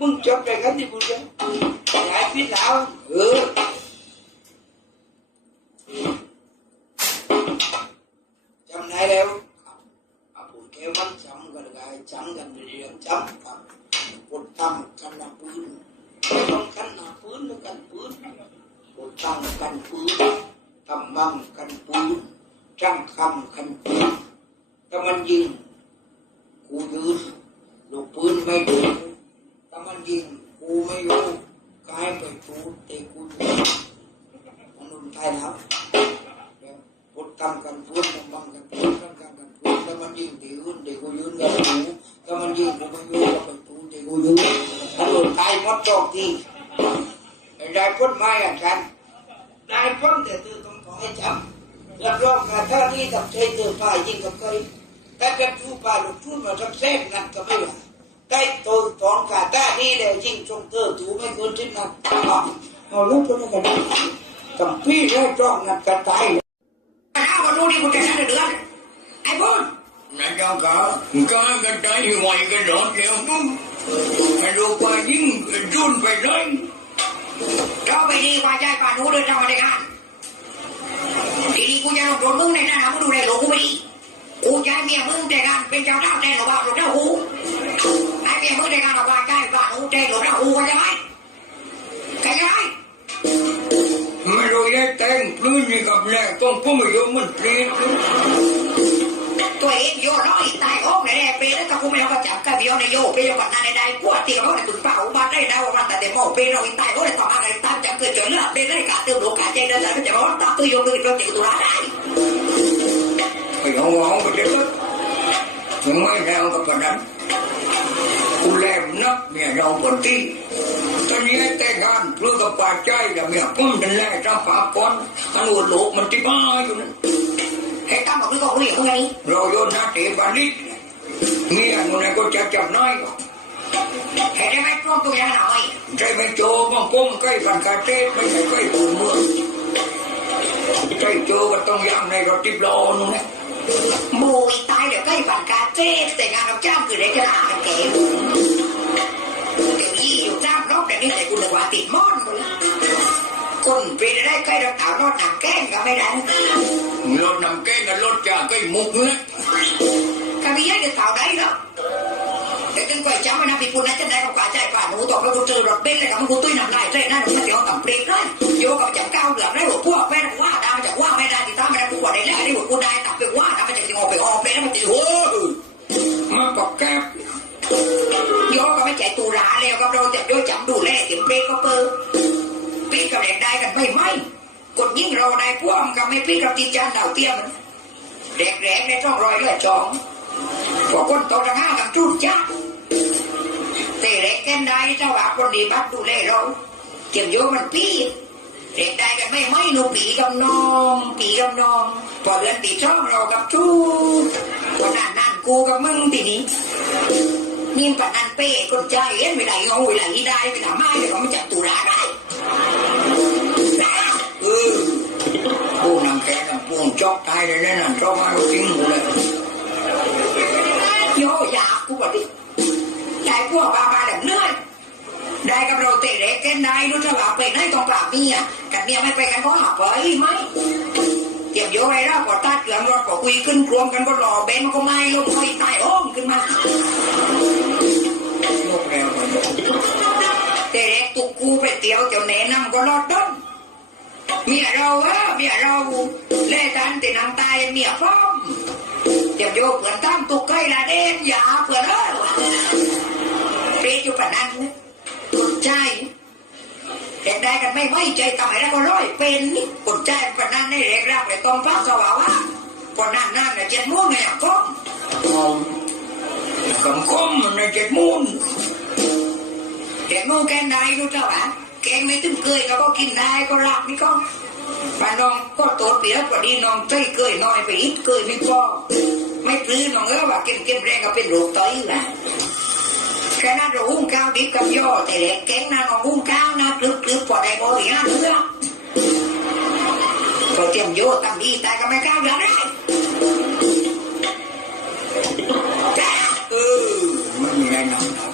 มึงจบไปกันที่กูจะยายพี่สาวเออจำได้แล้วครับอะพูดแค่มันจำกันได้จำกันเรียนจำครับพูด ทำกันพูดทำมั่งกันพูดกันกันกันพูดถ้ามันยิงตีอื่นเตะกูยืนกันกูถ้ามันยิงกูไม่รู้ก็ไปทูเตะกูยืนมนุษย์ตายหมดจอกทีไอ้ได้พ้นไม้อะฉันได้พ้นแต่เธอต้องขอให้จำรับรองการท่านี้กับใจเตือนฝ่ายยิ่งกับเคยแต่เป็นผู้ป่าลูกทุ่นมาทักแซงนั่นก็ไม่ว่าได้โตถอนการท่านี้แล้วยิ่งทรงเตอถูไม่ควรที่นั่นเอาลูกคนนั้นกันกับพี่ได้จ้องนั่นกันตาย เลยถ้ามาดูนี่คุณจะใช้เดือนไอ้บุญ Nãy cho cả Cả cái trái như ngoài cái đó Đeo đúng Cái đồ qua dính Run phải đấy เราไปดีกว่าใจกว่าหนูเดินทางมาในงานทีนี้กูจะลงโดนมึงในหน้ามึงดูแลหลวงกูไม่ดีกูจะให้เมียมึงแต่งงานเป็นเจ้าเจ้าแทนหลวงพ่อหลวงเจ้าหูให้เมียมึงแต่งงานออกมาใจกว่าหนูแทนหลวงเจ้าหูเข้าใจไหม งพื้นนี่กับแรงต้องพุ่งไปเยอะมันเปลี่ยนตัวเองโยน้อยตายโอ้ในแรเป็นแล้วก็คุ้มแล้วก็จับกับโยนในโยเป็โยกับนาใได้กวดตีกัเขาได้บึงเป่าบ้านได้ดาวบ้านแต่เดโมเป็นเราอีตายเโาได้ต่ออะไรตามจับเกิดจนเลือดในได้การเตียมโลกาใจเดินแล้วจะว่าตาตัวโยตัวตัวติดตัวได้ไอ้ห้องห้องไปเด็กถึงไม่แห้วก็ปนันกูแลมนักเนี่ยเราปนที่ mẹ cũng định lại ra phá con Anh uổng lụt mình tí ba cho nên เหตุการณ์บอกนี่ก็รู้อย่างไง Rồi vô na trị bà lít Nghe người này có chặt chặt nói เหตุได้ไหมร่วมตัวอย่างหน่อย Chạy mấy chỗ mà cũng cây phần cà tết Mấy cái cây bùn mưa Chạy chỗ cái tông giam này rồi tiếp lô luôn đấy มูอีตายเดี๋ยวใกล้ฝันกาเจ๊แต่งานเราจ้างคือได้ขนาดมันแก่ ติดมอนกูละคนปีนได้ใกล้เราถามรอดหนักแก้งก็ไม่ได้ Lột nằm cây là lột trả cây mục nữa ก็มีเยอะเดือดเผาได้เนาะเดี๋ยวจึงไปจำไว้นะพี่ปุ่นนั้นจะได้กับกว่าใจกว่าหนูตอกแล้วกูเจอรถเบนเลยกับมันกูตุ้ยนำลายเจ๊นั่นหนูเสียวต่ำเปรกเล กก็เปิดปีกับเดกได้กันไม่ไหมกดยิ่งเราได้พวกกับไม่ปีกับตีจานดาวเตี้ยมเด็กแรกในช่องรอยเลือดจองพวกคนตทั้งห้ากับจุดจ้าเตะเล็กแก่นได้เจ้าว่าคนดีบัดดูแลเราเก็บโยมันปีเด็กได้กันไม่ไหมหนูปีกับน้อง ปีกับน้องพอเดือนตีช่องเรากับจูวันนั้นนั่นกูกับมึงทีนี้ นี่ปนันเป้คนใจเอ็นไม่ได้งงเวลานี้ได้ไม่ทำไม่เดี๋ยวมันจับตุลาได้ Ừ Cô nằm kẻ nằm buồn chót tay đây đây nằm chót ai có tiếng ngủ này โยยากกูบอกดิได้พวกบาบาแบบเลื่อนได้กับเราเตะเล็กเต้นได้รู้จะว่าเป็นให้ต้องปราบเมียกับเมียไม่ไปกันก็หาไปไหมเก็บโยไว้แล้วกดตัดเกลือมรถก็คุยขึ้นรวมกันก็รอเบนมันก็ไม่ลงคอยตายโอ้มขึ้นมา Lúc nào mà เตะเล็กตุกกูไปเตียวเจ้าแนะนำก็รอดต้นเมียเราเออเมียเราเล่กันแต่นางตายเมียพร้อมเดี๋ยวโยเผื่อนตั้มตุกไก่ละเด่นอย่าเผื่อนเออเปรย์อยู่ปนั้นนะคนใจเห็นได้กันไม่ไว้ใจต่ำไอ้แล้วก็ร้อยเป็นนี่คนใจปนั้นในเรียกรับไปต้องพักสว่าวะคนนั้นนั่นน่ะเจ็ดโม่วงไงอะก้ม Không Cầm cơm mà này chết muôn เด็กโม่วง แกงได้รู้เจ้าปะแกงไม่ตึ้งเกยก็ก็กินได้ก็รับนี่ก็ปาน้องก็โตเปียกกว่าดีน้องใจเกยน้อยไปอีกเกยไม่พอไม่พลื้นน้องเออว่าเก็มเก็มแรงก็เป็นโรคต้อยแหละแค่นั้นเราหุ้งข้าวดิบกับย่อแต่เด็กแกงนั้นเราหุ้งข้าวนะกลึบกลึบพอได้บริหารเรื่องก็เตรียมโยตั้งดีแต่ก็ไม่กล้าอย่างนั้น Ừ Mấy người này nằm